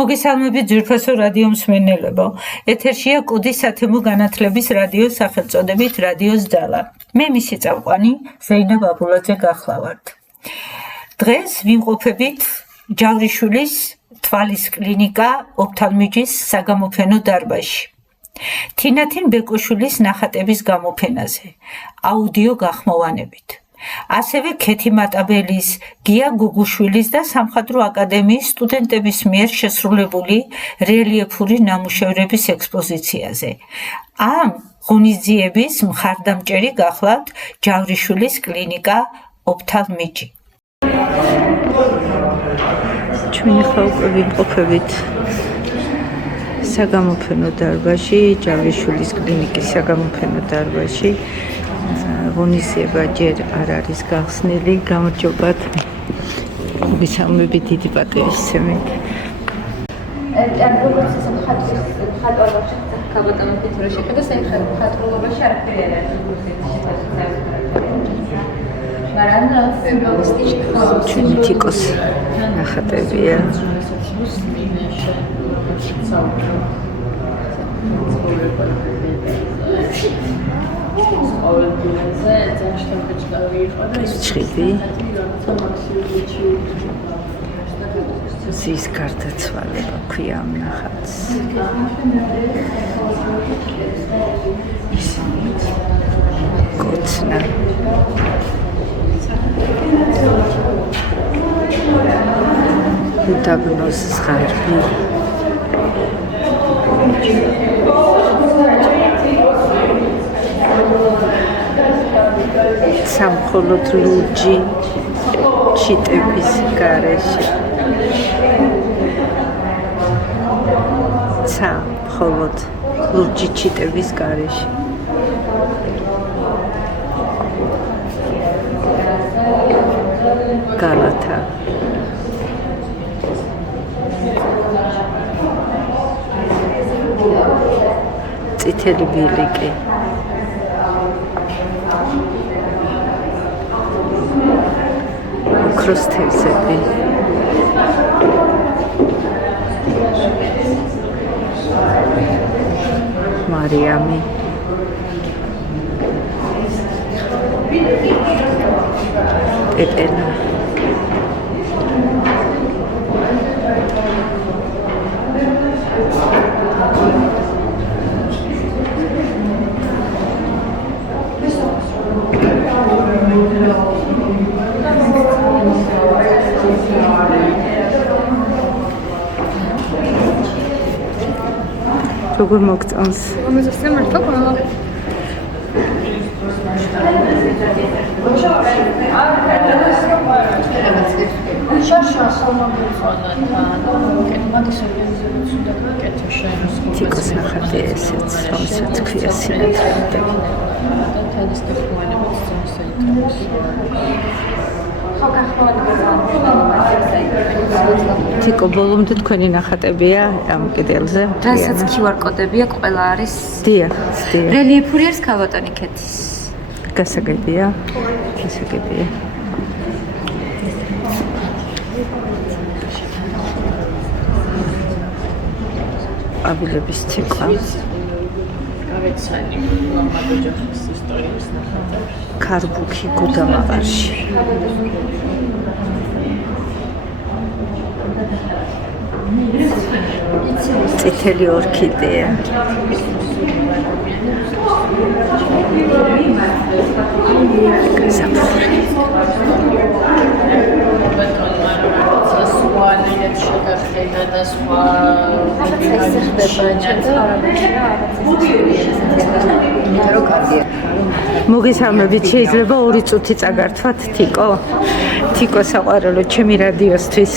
მოგესალმებით ძვირფასო რადიო მსმენელებო. ეთერშია კუდის სათემო განათლების რადიო სახელწოდებით რადიოს ძალა. მე მისი წამყვანი ზეინა ბაბულაძე გახლავართ. დღეს ვიმყოფებით ჯავრიშვილის თვალის კლინიკა ოფთალმოლოგიის საგამოფენო დარბაზში. თინათინ ბეკოშვილის ნახატების გამოფენაზე, აუდიო გახმოვანებით. ასევე ქეთი მატაბელის, გია გუგუშვილის და სამხატვრო აკადემიის სტუდენტების მიერ შესრულებული რელიეფური ნამუშევრების ექსპოზიციაზე. ამ ღონისძიების მხარდამჭერი გახლავთ ჯავრიშვილის კლინიკა ოფთალმოლოგი. ჩვენი ხალხი ვიმყოფებით საგამოფენო დარბაზში, ჯავრიშვილის კლინიკის საგამოფენო დარბაზში. ღონისძიება ჯერ არ არის გახსნილი, გამარჯობათ. მოგესალმებით დიდი პატივისცემით. როგორც ეს მხატვარობაში გაბატონებთ თუ რა შეხედა საერთოდ მხატვრობაში არაფერი არ არის ჩვენი თიკოს ნახატებია. ზის გარდაცვალება ქვია ამ ნახატს. კოცნა უდაბნოს ზღარბი სამხოლოდ ლურჯი ჩიტების გარეშე სამხოლოდ ლურჯი ჩიტების გარეშე გალათა წითელი ბილიკი ოქროს თევზები მარიამი პეპენა როგორ მოგწონს? ამაზე მართლა ყველა თიკოს ნახატია ესეც, რომელსაც ქვია სინათლე. თიკო ბოლომდე თქვენი ნახატებია ამ კედელზე. რასაც QR კოდებია ყველა არის. დიახ. რელიეფური არის ქალბატონი ქეთის. გასაგებია. აბილების ცეკვა. გავეცანი მამადოჯახის ისტორიის ნახატები. ქარბუქი გუდამაყარში. წითელი ორქიდეა. მოგესალმებით, შეიძლება 2 წუთი წაგართვათ თიკო? თიკო საყვარელო ჩემი რადიოსთვის.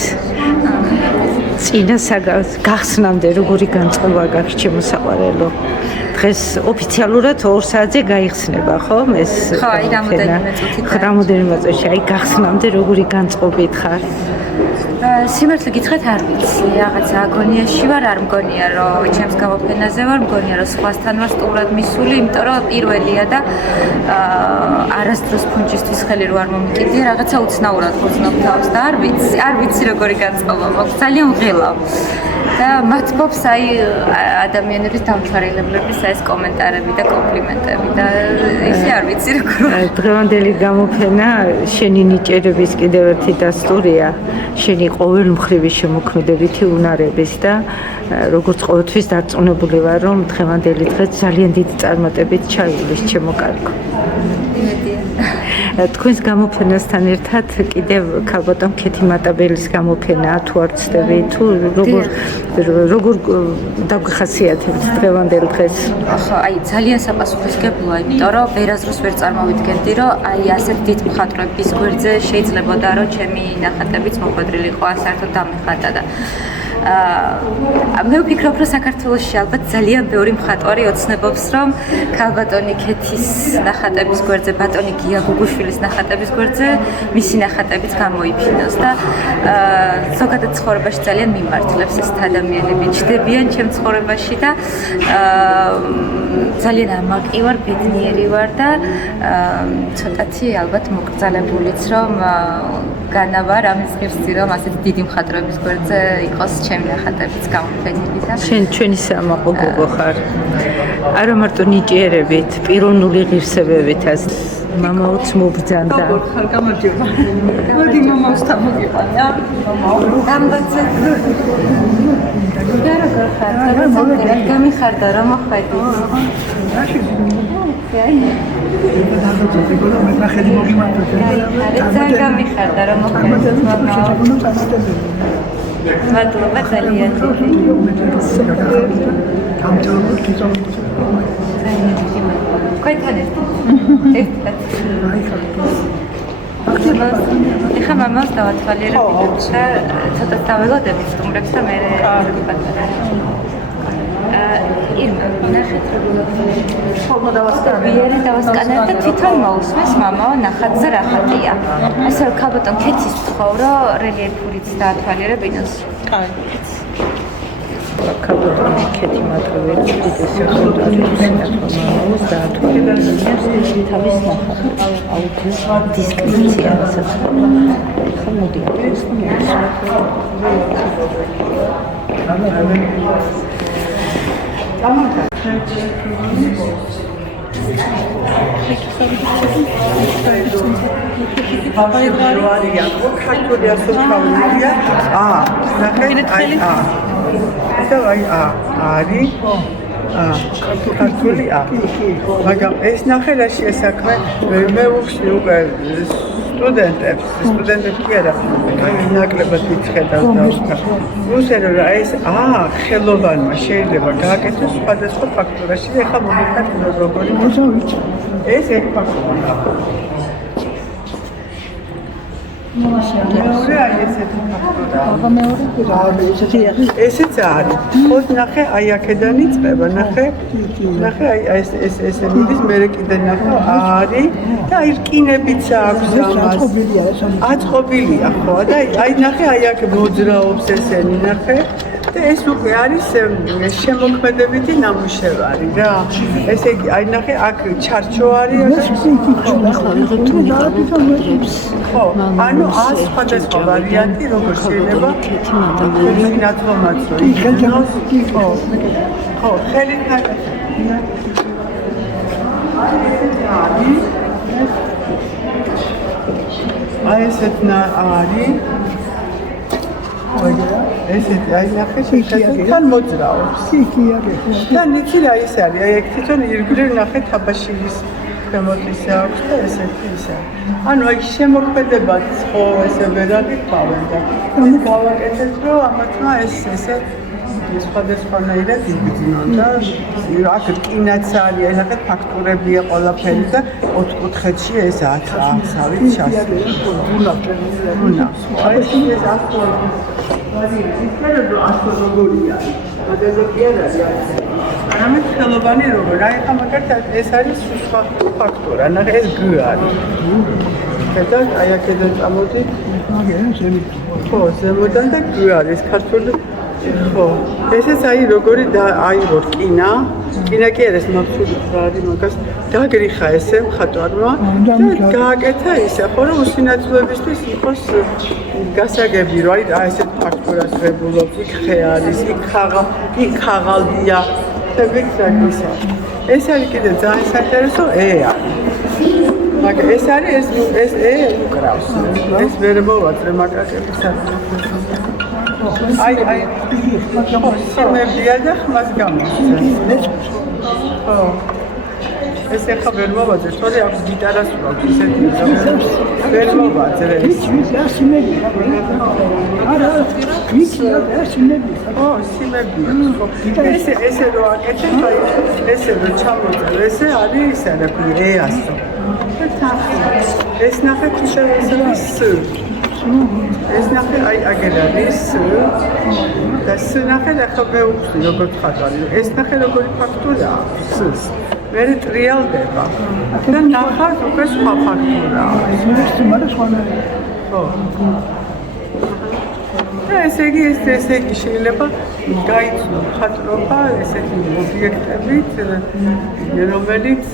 წინა გახსნამდე როგორი განწყობა გაქვს ჩემო საყვარელო. დღეს ოფიციალურად 2 საათზე გაიხსნება, ხო? ეს ხო, აი რამოდენიმე წუთი. რამოდენიმე წუთი, აი გახსნამდე როგორი განწყობით ხარ? სიმართლე გითხრათ არ ვიცი, რაღაცა აგონიაში ვარ, არ მგონია რომ ჩემს გამოფენაზე ვარ, მგონია რომ სხვასთან ვარ სტულად მისული, იმიტომ რომ პირველია და არასდროს ფუნჯისთვის ხელი რო არ მომიკიდე, რაღაცა უცნაურად გრძნობ თავს და არ ვიცი როგორი განწყობა მაქვს, ძალიან მღელავ. და მათბობს აი ადამიანების დამთვალიერებლების ეს კომენტარები და კომპლიმენტები და ისე არ ვიცი როგორ დღევანდელი გამოფენა შენი ნიჭერების კიდევ ერთი დასტურია შენი ყოველმხრივი შემოქმედებითი უნარების და როგორც ყოველთვის დარწმუნებული ვარ რომ დღევანდელი დღე ძალიან დიდი წარმატებით ჩაივლის ჩემო კარგო თქვენს გამოფენასთან ერთად კიდევ ქალბატონ ქეთი მატაბელის გამოფენაა თუ არ ვცდები თუ როგორ დაგხასიათებთ დღევანდელ დღეს ხო აი ძალიან საპასუხისმგებლოა იმიტომ რომ ვერაზრს ვერ წარმოვიდგენდი რომ აი ასეთ დიდ მხატვრების გვერდზე შეიძლებოდა რომ ჩემი ნახატებიც მოხვედრილიყო ან საერთოდ დამეხატა და მე ვფიქრობ რომ საქართველოში ალბათ ძალიან ბევრი მხატვარი ოცნებობს რომ ქალბატონი ქეთის ნახატების გვერდზე ბატონი გია გუგუშვილის ნახატების გვერდზე მისი ნახატებიც გამოიფინოს და ზოგადად ცხოვრებაში ძალიან მიმართლებს ეს ადამიანები ჩდებიან ჩემ ცხოვრებაში და ძალიან ამაყი ვარ ბედნიერი ვარ და ცოტათი ალბათ მოკრძალებულიც რომ განავარ ამის ღირსი რომ ასეთი დიდი მხატვრების გვერდზე იყოს ჩემი ნახატებიც გამოფენილი და შენ ჩვენი სამაყო გოგო ხარ არა მარტო ნიჭიერებით პიროვნული ღირსებებით ას მამაოც მობრძანდა როგორ ხარ გამარჯობა მოდი მამაოსთან მოგიყვანე გამბაცეთ და როგორ ხარ გამიხარდა რა მოხდი ძალიან გამიხარდა რომ მოხდა მადლობა ძალიან ეხა მამას დავათვალიერებთ და ცოტა დაველოდებით სტუმრებს და მე ირმა ნახეთ როგორ დავასკანებ და თვითონ მოусმეს მამაო ნახატზე რა ხატია ასე რომ ქალბატონ ქეთის ვთხოვრო რელიეფურიც დაათვალიერებინოს ქალბატონ ქეთი მატაბელი დიდი სახელმწიფოს მამაოს დაათვალიერებს თავის ნახატს აუდიოს დისკრიფცია რასაც ხა მოდი ეს ბაბაიგვარია ქართული ასოთავია არის ქართული მაგრამ ეს ნახე რა შეესაქმე მე ვუხსნი უკვე სტუდენტებს კი არა ნაკლებად იჩხედავს და უსერო რა ეს ხელოვანმა შეიძლება გააკეთოს სხვადასხვა ფაქტურაში ეხლა მომიხარ როგორი ეს ერთ ფაქტურაა მეორე აი ესეთი ფაქტურაა ესეც არის ხოთ ნახე აი აქედან იწყება ნახე აი ეს მიდის მერე კიდე ნახე არის და აი რკინებიც აქვს ამას აწყობილია ხო და აი ნახე აი აქ მოძრაობს ესენი ნახე და ეს უკვე არის შემოქმედებითი ნამუშევარი რა ესე იგი აი ნახე აქ ჩარჩო არის ხო ანუ სხვადასხვა ვარიანტი როგორ შეიძლება ნაცვლად ხო ხელით აი ესეთ არის ესეთი აი ნახე შეხედთან მოძრაობს და ნიჭი რა ის არის აი ეგ თვითონ ირგვლივ ნახე თაბაშირის ქვემოთის აქვს და ესეთი ისა ანუ აი შემოქმედებაც ხო ესე ვერ აღიქვავენ და ეს გავაკეთეთ რომ ამათმა ესე სხვადასხვანაირად იბრძნონ და აქ რკინაც არის აი ნახეთ ფაქტურებია ყველაფერი და ოთხკუთხედში ეს 10 სავით ჩასული გუნა აი ეს არამედ ხელოვანი როგორ აი ხა მაგალითად ეს არის სხვა ფაქტურა ნახე ეს გ არის და აი აქედან წამოდი ხო ზემოდან და გ არის ქართული ხო ესეც აი როგორი და აი რკინა კი არის მაბსული არის მაგას დაგრიხა ესე მხატვარმა და გააკეთა ისე ხო რომ უსინათლოებისთვის იყოს გასაგები რომ აი ესეთ ფაქტურა კულტურას ვებულობ, იქ ხე არის, იქ ხაღალდია, თებიქსაკისა. ეს არის კიდე ძალიან საინტერესო ე არის. მაგრამ ეს არის ეს ე უკრავს. ეს ვერ მოვაწრე მაგრაკებისას. აი, სიმებია და ხმას გამოსცემს. ხო. ეს ახლა ვერ მოვაძრე, თორე აქვს გიტარას ვაკ, ისეთი ვერ მოვაძრე. სიმებია. არა, სიმებია. ო, სიმებია. ესე რო აკეთებ, აი, ესე რო ჩამოწევ, ესე არის ისა რა ქვია, ეასო. ეს ნახე შეიძლება ს. ეს ნახე აი აგერ არის ს. და ს ნახე ახლა მეუხსნი როგორ ხატვარი. ეს ნახე როგორი ფაქტურაა ს. ვერ ტრიალდება. და ნახავთ უკვე სხვა ფაქტურაა. ხო. და ესე იგი შეიძლება გაიცნო ხატრობა ესეთი ობიექტებით, რომელიც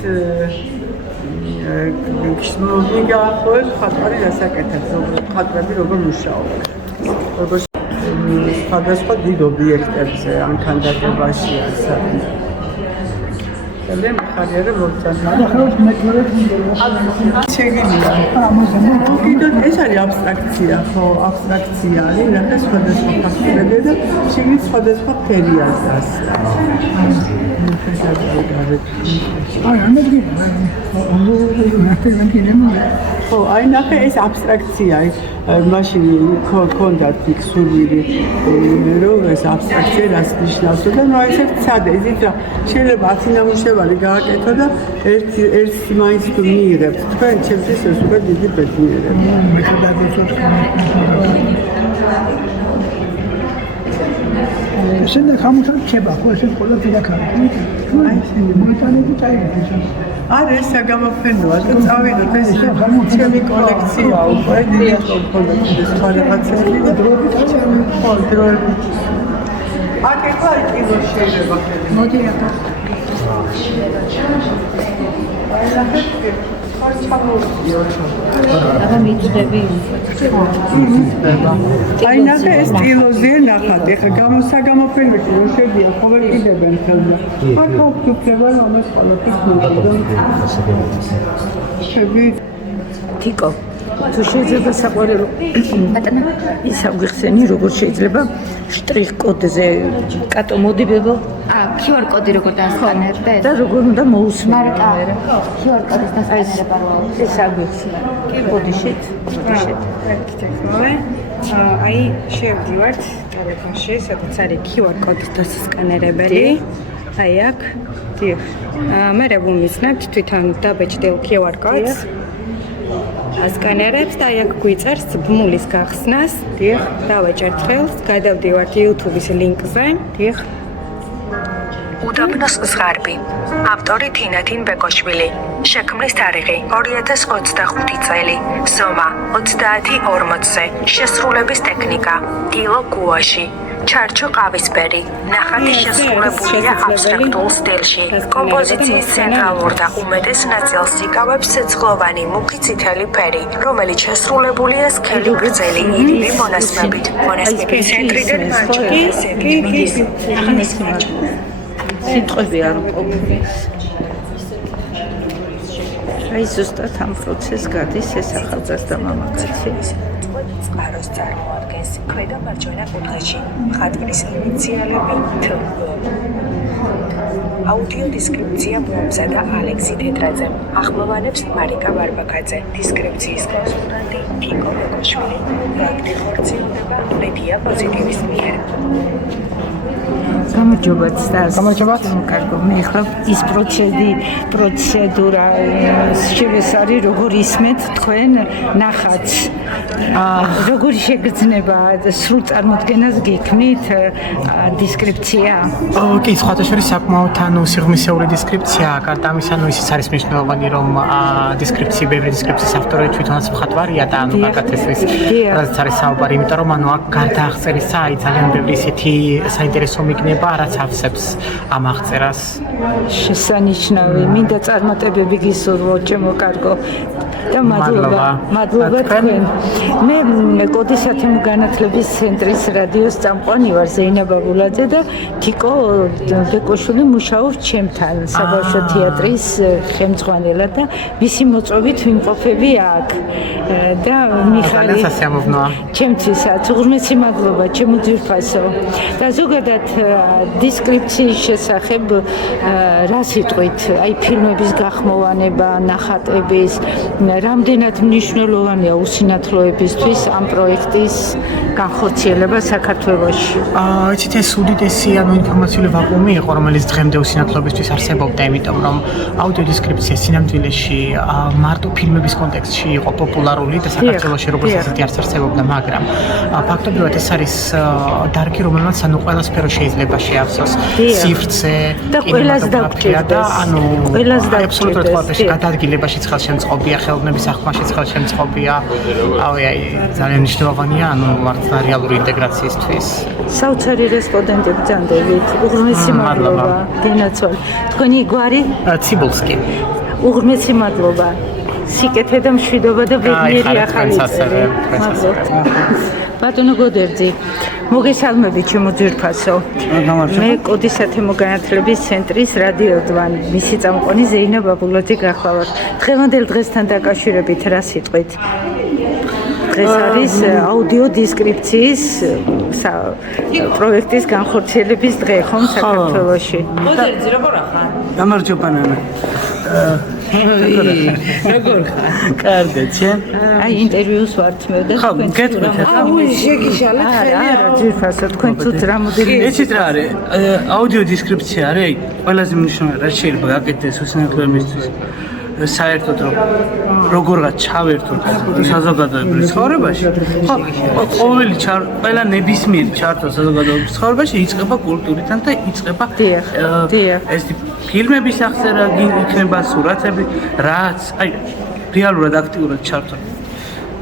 მიგაახოეს ხატვარი დასაკეთებს, ხატრები როგორ მუშაობს. როგორც სხვადასხვა დიდ ობიექტებზე ან ქანდაკებაში ასაკი. ძალიან ხარია რომ მოგწანა. შეგიძლია. კიდევ ეს არის აბსტრაქცია, ხო, აბსტრაქცია არის, რა სხვადასხვა ფაქტები და შეგიძლია სხვადასხვა ფერი არის. ხო, აი ნახე ეს აბსტრაქცია, მაშინ ქონდათ იქ სურვილი, რომ ეს აბსტრაქცია რას ნიშნავს და ნუ აი ეს ცადე, იზით რა შეიძლება 10 ნამუშევარი გააკეთო და ერთ მაინც თუ მიიღებთ, თქვენ ჩემთვის ეს უკვე დიდი ბედნიერება. შენ ხამუშა ხება, ხო ეს ყველა ფიქარი. აი შენ მოიტანები წაიღე. არა ეს საგამოფენოა და წავიდოთ ეს ჩემი კოლექცია უკვე დიდი კოლექცია სხვა რაღაცები და ხო დროებით აქ ეხლა იქ შეიძლება მოდი ახლა აი ნახეთ აი ნახე ეს სტილოზია ნახათ ეხლა გამოსაგამოფენებში რომ შედიან ყოველ კიდებენ ხელზე აქ ვფიქრება რომ ამას ყველაფერს მოგვიდა თიკო თუ შეიძლება საყვარელო ის აღვიხსენი როგორ შეიძლება შტრიხ კოდზე კატო მოდიბებო QR კოდი როგორ დასკანერდეთ და როგორ უნდა მოусმენ მარკა QR კოდის დასკანერება რო ეს აღვიხსნა კოდიშით აი შევდივართ ტელეფონში სადაც არის QR კოდის დასკანერებელი აი აქ დიახ მე ვუმიცნებთ თვითონ დაბეჭდილ QR კოდს ასკანერებს და აქ გვიწერს ბმულის გახსნას. დიახ. დავაჭერთ ხელს, გადავდივართ YouTube-ის ლინკზე. დიახ. უდაბნოს ზღარბი. ავტორი თინათინ ბეკოშვილი. შექმნის თარიღი 2025 წელი. ზომა 30/40-ზე. შესრულების ტექნიკა დილო გუაში. ჩარჩო ყავისფერი. ნახატი შესრულებულია აბსტრაქტულ სტილში. კომპოზიციის ცენტრალურ და უმეტეს ნაწილს იკავებს ცეცხლოვანი მუქი წითელი ფერი, რომელიც შესრულებულია სქელი გრძელი ირიბი მონასმებით. მონასმების ცენტრიდან სიტყვები არ ყოფილის. აი ზუსტად ამ პროცესს გადის ეს ახალგაზრდა მამაკაცი. წყაროს წარმოადგენს ქვედა მარჯვენა კუთხეში მხატვრის ინიციალები T. აუდიო დისკრიფცია მომზადა ალექსი თეთრაძემ, ახმოვანებს მარიკა ვარბაქაძე, დისკრიფციის კონსულტანტი თიკო ბეკოშვილი, პროექტი ხორციელდება ლედია პოზიტივის მიერ. გამარჯობათ სტას. გამარჯობათ. კარგო, მე ხა ის პროცედურა შევეს არის როგორ ისმეთ თქვენ ნახატს. როგორი შეგრძნება სრულ წარმოდგენას გიქმნით დისკრიფცია? კი, სხვათა შორის საკმაოდ სიღრმისეული დისკრიფცია, გარდა ამისა, ისიც არის მნიშვნელოვანი, რომ ბევრი დისკრიფციის ავტორი თვითონაც მხატვარია და კარგად ესწრის, რაც არის საუბარი, იმიტომ რომ აქ გარდა აღწერისა, ძალიან ბევრი ისეთი საინტერესო მიგნება, რაც ავსებს ამ აღწერას. შესანიშნავი, მინდა წარმატებები გისურვოთ, ჩემო კარგო. და მადლობა თქვენ. მე კოდის 10 განათლების ცენტრის რადიოს წამყვანი ვარ ზეინა ბაბულაძე და თიკო ბეკოშვილი მუშაობს ჩემთან საბავშვო თეატრის ხელმძღვანელად და მისი მოწვევით ვიმყოფები აქ და მიხარი ჩემთვისაც უღრმესი მადლობა ჩემო ძვირფასო და ზოგადად დისკრიფციის შესახებ რა სიტყვით აი ფილმების გახმოვანება ნახატების რამდენად მნიშვნელოვანია უსინათლოებისთვის ამ პროექტის განხორციელება საქართველოში. იცით ეს უდიდესი ინფორმაციული ვაკუუმი იყო, რომელიც დღემდე უსინათლოებისთვის არსებობდა, იმიტომ რომ აუდიოდესკრიფცია სინამდვილეში მარტო ფილმების კონტექსტში იყო პოპულარული და საქართველოში როგორც ასეთი არც არსებობდა, მაგრამ ფაქტობრივად ეს არის დარგი, რომელმაც ანუ ყველა სფერო შეიძლება შეავსოს. სივრცე, კინემატოგრაფია და ანუ აბსოლუტურად ყველაფერში გადაადგილებაშიც ხელშემწყობია, ხელოვნების ახმაშიც ხელშემწყობია. აი ძალიან მნიშვნელოვანია, ანუ მართლა რეალური ინტეგრაციისთვის. საოცარი რესპონდენტი ბრძანდებით. უღრმესი მადლობა. გენაცვალ. თქვენი გვარი? ციბულსკი. უღრმესი მადლობა. სიკეთე და მშვიდობა და ბედნიერი ახალი წელი. ბატონო გოდერძი, მოგესალმებით ჩემო ძვირფასო. მე კოდის 10 განათლების ცენტრის რადიოდვან მისი წამყვანი ზეინა ბაბულაძე გახლავართ. დღევანდელ დღესთან დაკავშირებით რა სიტყვით? დღეს არის აუდიო დისკრიფციის პროექტის განხორციელების დღე, ხომ საქართველოში? გოდერძი, როგორ ახარ? გამარჯობა ნანა. როგორ ხარ? კარგად, შენ? აი ინტერვიუს ვართ მე და თქვენ გეტყვით ახლა? შეგიშალეთ ხელი. არა, ძირფასო, თქვენ თუ რამოდენი ეცით რა არის? აუდიო დისკრიფცია არის ყველაზე მნიშვნელოვანი, რაც შეიძლება გაკეთდეს უსინათლოებისთვის. საერთოდ როგორღაც ჩავერთოთ საზოგადოებრივ ცხოვრებაში, ხო, ყველა ნებისმიერი ჩართვა საზოგადოებრივ ცხოვრებაში იწყება კულტურიდან და იწყება ეს ფილმების აღწერა იქნება, სურათები, რაც აი რეალურად აქტიურად ჩართვა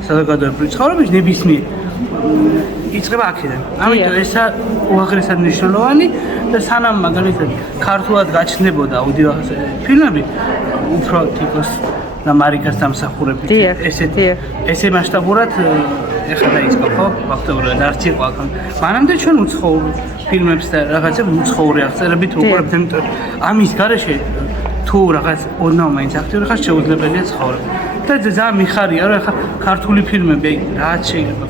საზოგადოებრივ ცხოვრებაში ნებისმიერი იწყება აქედან. ამიტომ ესა უაღრესად მნიშვნელოვანი და სანამ მაგალითად ქართულად გაჩნდებოდა აუდიო ფილმები უფრო თითქოს და მარიკას დამსახურებით ესე მასშტაბურად ეხლა დაიწყო ხო ფაქტობრივად არც იყო აქ მანამდე ჩვენ უცხოურ ფილმებს და რაღაცებს უცხოური აღწერებით ვუყურებთ იმიტომ ამის გარეშე თუ რაღაც ოდნავ მაინც აქტიური ხარ შეუძლებელია ცხოვრება და ძალიან მიხარია რომ ეხლა ქართული ფილმები რაც შეიძლება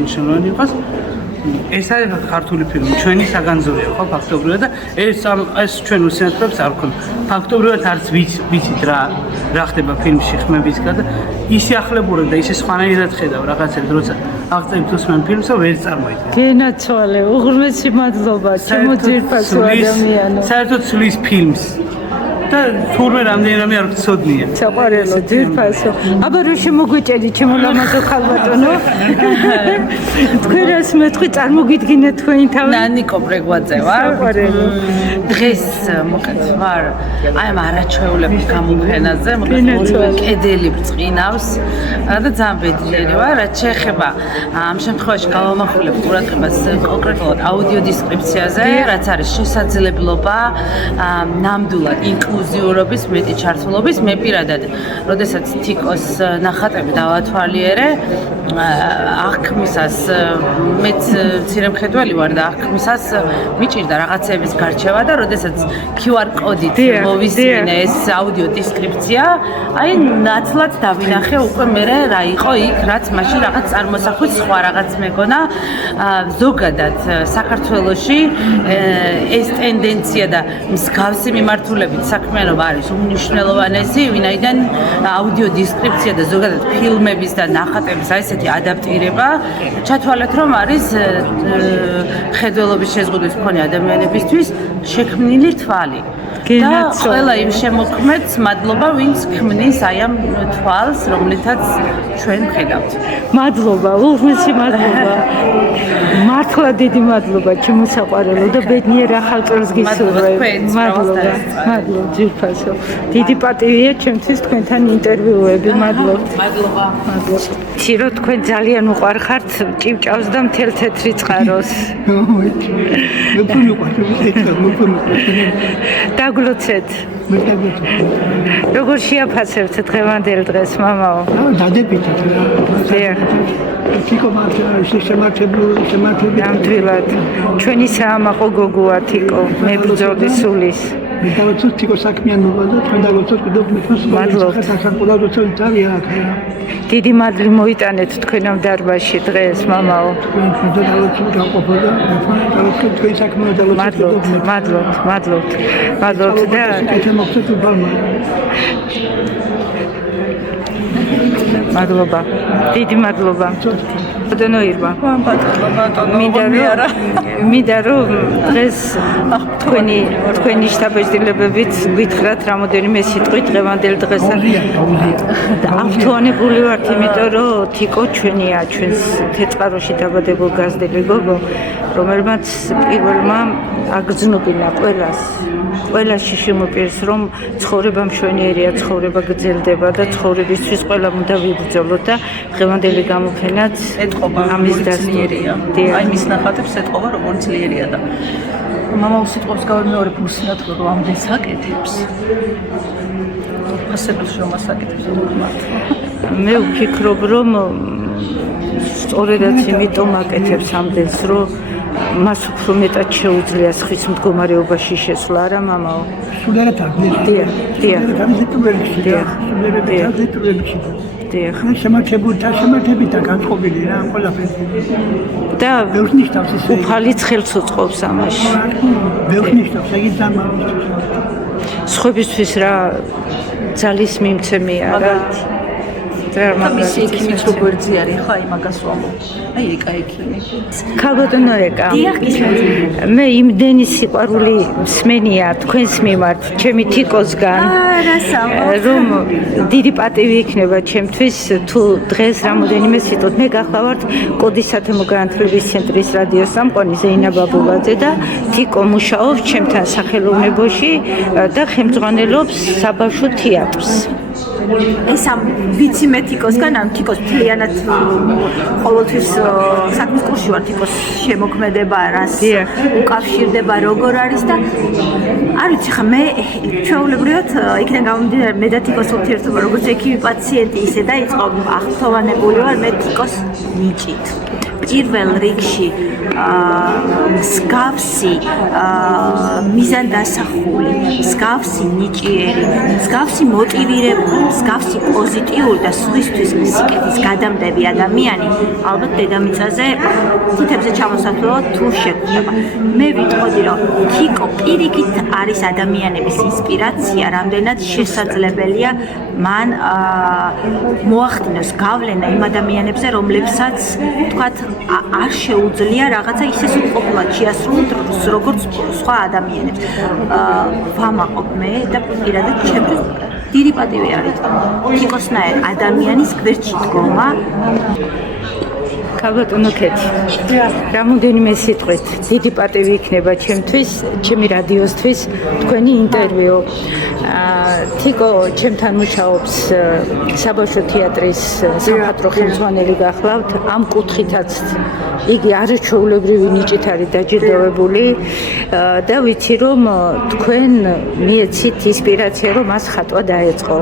მნიშვნელოვანი იყოს ეს არის ქართული ფილმი, ჩვენი საგანძურია ხო ფაქტობრივად და ეს ჩვენ უსინათლოებს არ ვქონდა. ფაქტობრივად არც ვიცით რა ხდება ფილმში ხმებისგან და ისე ახლებურად და ისე სხვანაირად ხედავ რაღაცებს, როცა აღწერთ უსმენ ფილმს, ვერ წარმოიდგინე. გენაცვალე, უღრმესი მადლობა, ჩემო ძვირფასო ადამიანო. საერთოდ სulis ფილმს. და თურმე რამდენიმე არ გწოდნია. საყვარელო ძვირფასო. აბა რო შემოგვიჭედი ჩემო ლამაზო ხალბატონო. თქვენ რას მეთქვი წარმოგიდგინეთ თქვენი თავი? ნანიკო პრეგვაძე ვარ. საყვარელო. დღეს მოკეთ ვარ აი ამ არაჩვეულების გამოფენაზე, მოკეთ კედელი ბრწყინავს და ძალიან ბედნიერი ვარ, რაც შეეხება ამ შემთხვევაში გავამახვილებ ყურადღებას კონკრეტულად აუდიო დისკრიფციაზე, რაც არის შესაძლებლობა ნამდვილად ინკლუზიურობის, მეტი ჩართულობის, მე პირადად, როდესაც თიკოს ნახატები დავათვალიერე, აღქმისას მეც მცირე მხედველი ვარ და აღქმისას მიჭირდა რაღაცების გარჩევა და როდესაც QR კოდით მოვისმინე ეს აუდიო დისკრიფცია, აი ნათლად დავინახე უკვე მე რა იყო იქ, რაც მაშინ რაღაც წარმოსახვით სხვა რაღაც მეგონა ზოგადად საქართველოში ეს ტენდენცია და მსგავსი მიმართულებით საქმიანობა არის უმნიშვნელოვანესი, ვინაიდან აუდიო დისკრიფცია და ზოგადად ფილმების და ნახატების აი ესეთი ადაპტირება ჩათვალეთ რომ არის ხედველობის შეზღუდვის მქონე ადამიანებისთვის შექმნილი თვალი. და ყველა იმ შემოქმედს მადლობა, ვინც ქმნის აი ამ თვალს, რომლითაც ჩვენ ვხედავთ. მადლობა, უღრმესი მადლობა. მართლა დიდი მადლობა, ჩემო საყვარელო და ბედნიერ ახალ წელს გისურვებ. მადლობა. მადლობა, ძვირფასო. დიდი პატივია ჩემთვის თქვენთან ინტერვიუები. მადლობთ. მადლობა. მადლობა. ცირო თქვენ ძალიან უყვარხართ ჭივჭავს და მთელ თეთრი წყაროს. მოგლოცეთ. როგორ შეაფასებთ დღევანდელ დღეს, მამაო? დადებითად რა. დიახ. თიკო შემართებული. ნამდვილად. ჩვენი საამაყო გოგოა თიკო, მებრძოლი სულის. მე დავუწევ თიკო საქმიანობა და თქვენ დავუწევ კიდევ მეტოს. მადლობთ. საკუთარ თავი აქ. დიდი მადლი მოიტანეთ თქვენამ დარბაზში დღეს, მამაო. თქვენ დავუწევ გაყოფოდა, დავუწევ თქვენ საქმიანობა დავუწევ. მადლობთ და ეს მოხდა თუბალმა. მადლობა. დიდი მადლობა. ბატონო ირმა. მინდა რომ დღეს თქვენი შტაბ-ეჭდილებებით გითხრათ რამოდენიმე სიტყვით დღევანდელ დღესთან. ავთუანებული ვართ, იმიტომ რომ თიკო ჩვენია, ჩვენს თეწყაროში დაბადებულ გაზრდილი გოგო, რომელმაც პირველმა აგრძნობინა ყველაში შემოპირს, რომ ცხოვრება მშვენიერია, ცხოვრება გრძელდება და ცხოვრებისთვის ყველამ უნდა ვიბრძოლოთ და დღევანდელი გამოფენაც ამის დასტურია. აი მის ნახატებს ეთყობა როგორ ძლიერია და მამაო სიტყვებს გავიმეორებ უსინათლო რომ ამდენს აკეთებს. ასეთს რომ ასაკეთებს მე ვფიქრობ რომ სწორედაც იმიტომ აკეთებს ამდენს რომ მას უფრო მეტად შეუძლია ხის მდგომარეობაში შესვლა, არა მამაო? სულიერად აღნიშნავს. დიახ. დიახ. შემართებით და განწყობილი რა ყველაფერი. და ბევრს ნიშნავს ეს. უფალიც ხელს უწყობს ამაში. ბევრს ნიშნავს, ეგ ძამაისთვის. სხვებისთვის რა ძალის მიმცემია რა. და მისი ექიმიც როგორ ძიარი ხა იმაგას ვამბო. აი ეკა ექიმი. ქალბატონო ეკა. დიახ, გისმენთ. მე იმდენი სიყვარული მსმენია თქვენს მიმართ, ჩემი თიკოსგან. რომ დიდი პატივი იქნება ჩემთვის თუ დღეს რამოდენიმე სიტყვით მე გახლავართ კოდის სათემო განათლების ცენტრის რადიოს სამყარო ზეინა ბაბულაძე და თიკო მუშაობს ჩემთან სახელოვნებაში და ხელმძღვანელობს საბავშვო თეატრს. ეს ამ ვიცი მე თიკოსგან ამ თიკოს მთლიანად ყოველთვის საქმის კურსში ვარ თიკოს შემოქმედება რას უკავშირდება როგორ არის და არ ვიცი ხა მე ჩვეულებრივად იქიდან გამომდინარე მე და თიკოს ურთიერთობა როგორც ექიმი პაციენტი ისე დაიწყო აღფრთოვანებული ვარ მე თიკოს ნიჭით პირველ რიგში მსგავსი მიზანდასახული, მსგავსი ნიჭიერი, მსგავსი მოტივირებული, მსგავსი პოზიტიური და სხვისთვის სიკეთის გადამდები ადამიანი ალბათ დედამიწაზე თითებზე ჩამოსათვლელად თუ შეგვხვდება. მე ვიტყოდი რომ თიკო პირიქით არის ადამიანების ინსპირაცია, რამდენად შესაძლებელია მან მოახდინოს გავლენა იმ ადამიანებზე, რომლებსაც თქვათ არ შეუძლია რაღაცა ისე ყოფილად შეასრულოს როგორც სხვა ადამიანებს. ვამაყობ მე და პირადად ჩემთვის დიდი პატივი არის თიკოსნაირ ადამიანის გვერდში დგომა. ქალბატონო კეთი, რამოდენიმე სიტყვით დიდი პატივი იქნება ჩემთვის, ჩემი რადიოსთვის თქვენი ინტერვიუ. თიკო ჩემთან მუშაობს საბავშვო თეატრის სამხატვრო ხელმძღვანელი გახლავთ, ამ კუთხითაც იგი არაჩვეულებრივი ნიჭით არის დაჯილდოვებული და ვიცი რომ თქვენ მიეცით ინსპირაცია რომ მას ხატვა დაეწყო.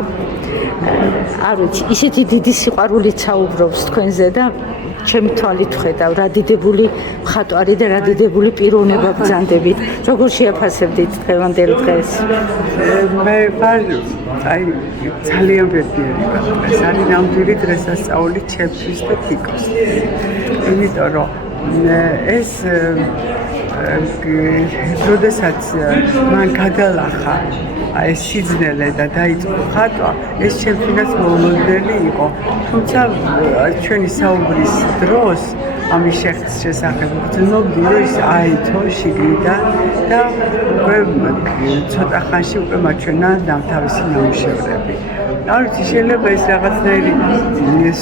არ ვიცი, ისეთი დიდი სიყვარულით საუბრობს თქვენზე და ჩემი თვალით ვხედავ რა დიდებული მხატვარი და რა დიდებული პიროვნება ბრძანდებით. როგორ შეაფასებდით დღევანდელ დღეს? მე ვარ აი ძალიან ბედნიერი ვარ. ეს არის ნამდვილი დღესასწაული ჩემთვის და თიკოს. იმიტომ რომ ეს როდესაც მან გადალახა აი სიძნელე და დაიწყო ხატვა, ეს ჩემთვისაც მოულოდნელი იყო. თუმცა ჩვენი საუბრის დროს ამის შესახებ ვგრძნობდი, რომ ის აითო შიგნიდან და უკვე ცოტა ხანში უკვე მაჩვენა თავისი ნამუშევრები. არ ვიცი, შეიძლება ეს რაღაცნაირი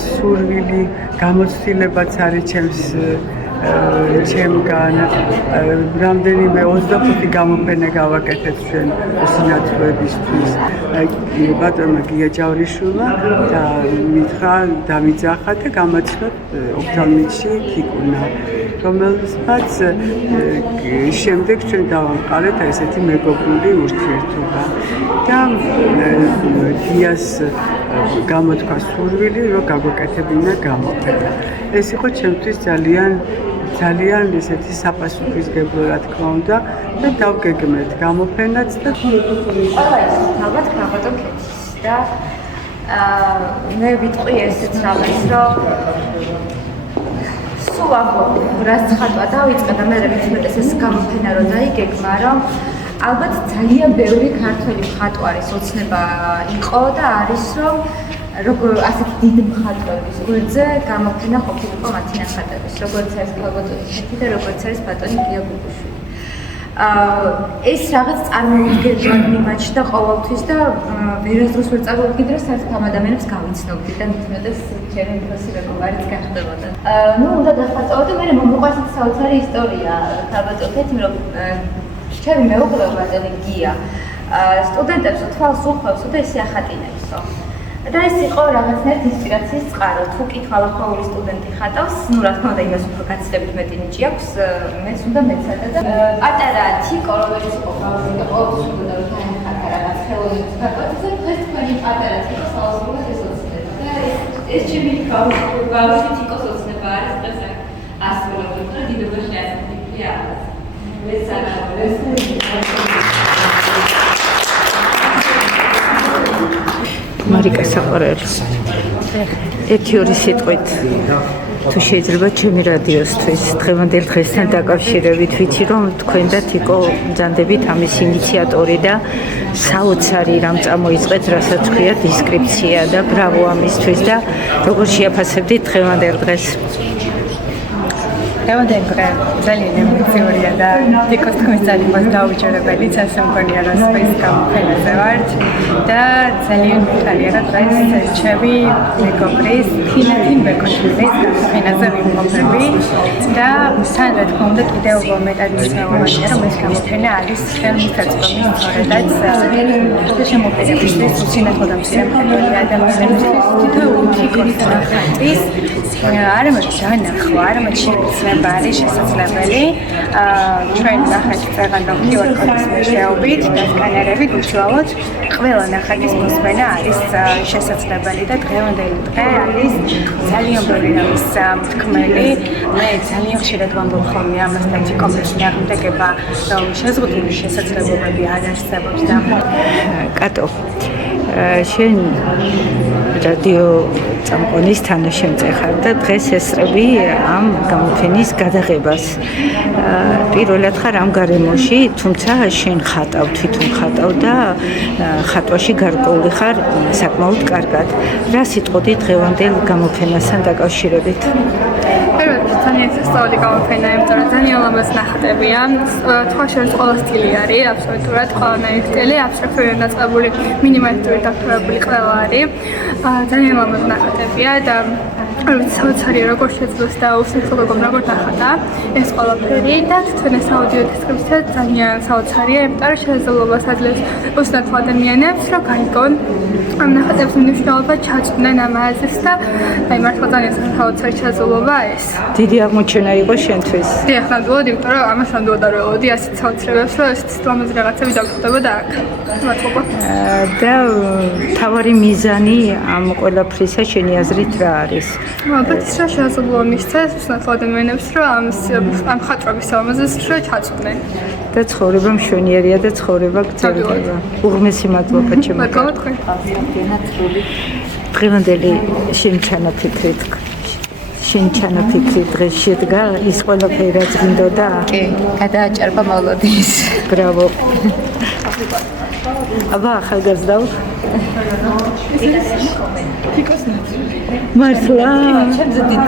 სურვილი გამოცდილებაც არის ჩემგან რამდენიმე 25 გამოფენა გავაკეთეთ ჩვენ უსინათლოებისთვის ბატონმა გია ჯავრიშვილმა და მითხრა დამიძახა და გამაცნოთ ოფთალმიკში თიკუნა რომელსაც შემდეგ ჩვენ დავამყარეთ ესეთი მეგობრული ურთიერთობა და დიას გამოთქვა სურვილი, რომ გაგვეკეთებინა გამოფენა. ეს იყო ჩემთვის ძალიან ესეთი საპასუხისმგებლო, რა თქმა უნდა, და დავგეგმეთ გამოფენაც და ალბათ ქაბატონ ქეთის და მე ვიტყვი ესეც რაღაც, რომ სულ აღო რაც ხატვა დავიწყე და მე მეცნიერებს ეს გამოფენა რო დაიგეგმა, რომ ალბათ ძალიან ბევრი ქართველი მხატვარის ოცნება იყო და არის, რომ როგორ ასეთი დიდი მხატვრების გვერდზე გამოფენა ყოფილიყო მათი ნახატების, როგორც არის ქაბატონი ქეთი და როგორც არის ბატონი გია გუგუშვილი. ეს რაღაც წარმოუდგენლად მიმაჩნდა ყოველთვის და ვერასდროს ვერ წაგვიგდრე, საერთოდ ამ ადამიანებს გავიცნობდი და მithumetes ჩემი უფროსი მეგობარიც გახდებოდა. ნუ უნდა დავხატო და მე მომყვა ესეთი საოცარი ისტორია ქაბატონ ქეთი, რომ ჩემი მეუღლე ბატონი გია სტუდენტებს თვალს უხმევს და ესე ახატინებსო. და ეს იყო რაღაცნაირად ინსპირაციის წყარო. თუ კი თვალახმოვანი სტუდენტი ხატავს, ну რა თქმა უნდა იმას უფრო გაცილებით მეტი ნიჭი აქვს, მეც უნდა მეცადა და პატარა თიკო რომელიც იყო გავაზრდა და ყოველთვის უნდა რომ დაეხატა რაღაც ხელოვნების გაკეთებას და დღეს თქვენი პატარა თიკო საავადმყოფოს ესოცნება. და ეს ჩემი გავაზრდი თიკოს ოცნება არის დღეს ასრულებთ და დიდობაში ასეთი არის. მეცადა მარიკა საყვარელი. ერთი-ორი სიტყვით თუ შეიძლება ჩემი რადიოსთვის დღევანდელ დღესთან დაკავშირებით ვიცი რომ თქვენ და თიკო ბრძანდებით ამის ინიციატორი და საოცარი რამ წამოიწყეთ, რასაც ქვია დისკრიფცია და ბრავო ამისთვის და როგორ შეაფასებდით დღევანდელ დღეს? დღევანდელ დღე ძალიან ემოციურია და თიკოს თქვენს ძალებას დაუჯერებელი, ასე მგონია რომ სპეის გამოფენაზე ვართ და ძალიან მიხარია რომ დღეს ჩემი მეგობრის თინათინ ბეკოშვილის გამოფენაზე ვიმყოფები და თან რა თქმა უნდა კიდევ მეტად მნიშვნელოვანია რომ ეს გამოფენა არის ხელმისაწვდომი სწორედაც შემოქმედებისთვის უცინათო და მცირე ადამიანებისთვის თითოეული თიკოს ნახატის არამედ განახვა, არამედ შეგრძნება არის შესაძლებელი ჩვენ ნახატს წეგან რომ QR კოდის მეშვეობით და სკანერებით უშუალოდ ყველა ნახატის მოსმენა არის შესაძლებელი და დღევანდელი დღე არის ძალიან ბევრი რამის მთქმელი. მე ძალიან ხშირად ვამბობ ხოლმე ამას და თიკოს ნახმდეგება რომ შეზღუდული შესაძლებლობები არ არსებობს და კატო შენ რადიო წამყვანის თანაშემწე ხარ და დღეს ესწრები ამ გამოფენის გადაღებას. პირველად ხარ ამ გარემოში, თუმცა შენ ხატავ, თვითონ ხატავ და ხატვაში გარკვეული ხარ საკმაოდ კარგად. რა სიტყვოდი დღევანდელ გამოფენასთან დაკავშირებით? ძალიან სასწაული გამოფენა, იმიტომ რომ ძალიან ლამაზ ნახატებია. თვალშორის ყველა სტილი არის, აბსოლუტურად ყველანაირი სტილი, აბსტრაქტული დაწყებული, მინიმალისტური დაფარებული ყველა არის. ძალიან ლამაზ ნახატებია და საოცარი როგორ შეძლოს და უსახელობამ როგორ ნახატა ეს ყველაფერი და თვითონ ეს აუდიო დესკრიფცია ძალიან საოცარია, იმიტომ რომ შესაძლებლობას აძლევს უსახელო ადამიანებს რომ გაიგონ ამ ნახატების მნიშვნელობა, ჩაწვდნენ ამაზეს და აი მართლა ძალიან საოცარი შესაძლებლობაა ეს. დიდი აღმოჩენა იყო შენთვის. დიახ, ნამდვილად, იმიტომ რომ ამას ნამდვილად არ ველოდი ასეთ საოცრებებს, რომ ეს ლამაზი რაღაცები დავხვდებოდა აქ. მადლობა. და თავარი მიზანი ამ ყველაფრისა შენი აზრით რა არის? ალბათ ის რა შესაძლოა მისცეს უსახელო ადამიანებს რომ ამ ხატრობის ამაზეს რომ ჩაწვდნენ. და ცხოვრება მშვენიერია და ცხოვრება გრძელდება. უღმესი მადლობა ჩემო. მადლობა თქვენ. დღევანდელი შენი ჩანაფიქრი დღეს შედგა ის ყველაფერი რაც გინდოდა? კი, გადააჭარბა მოლოდის. ბრავო. აბა ახალგაზრდაო. მართლა? ჩემზე დიდი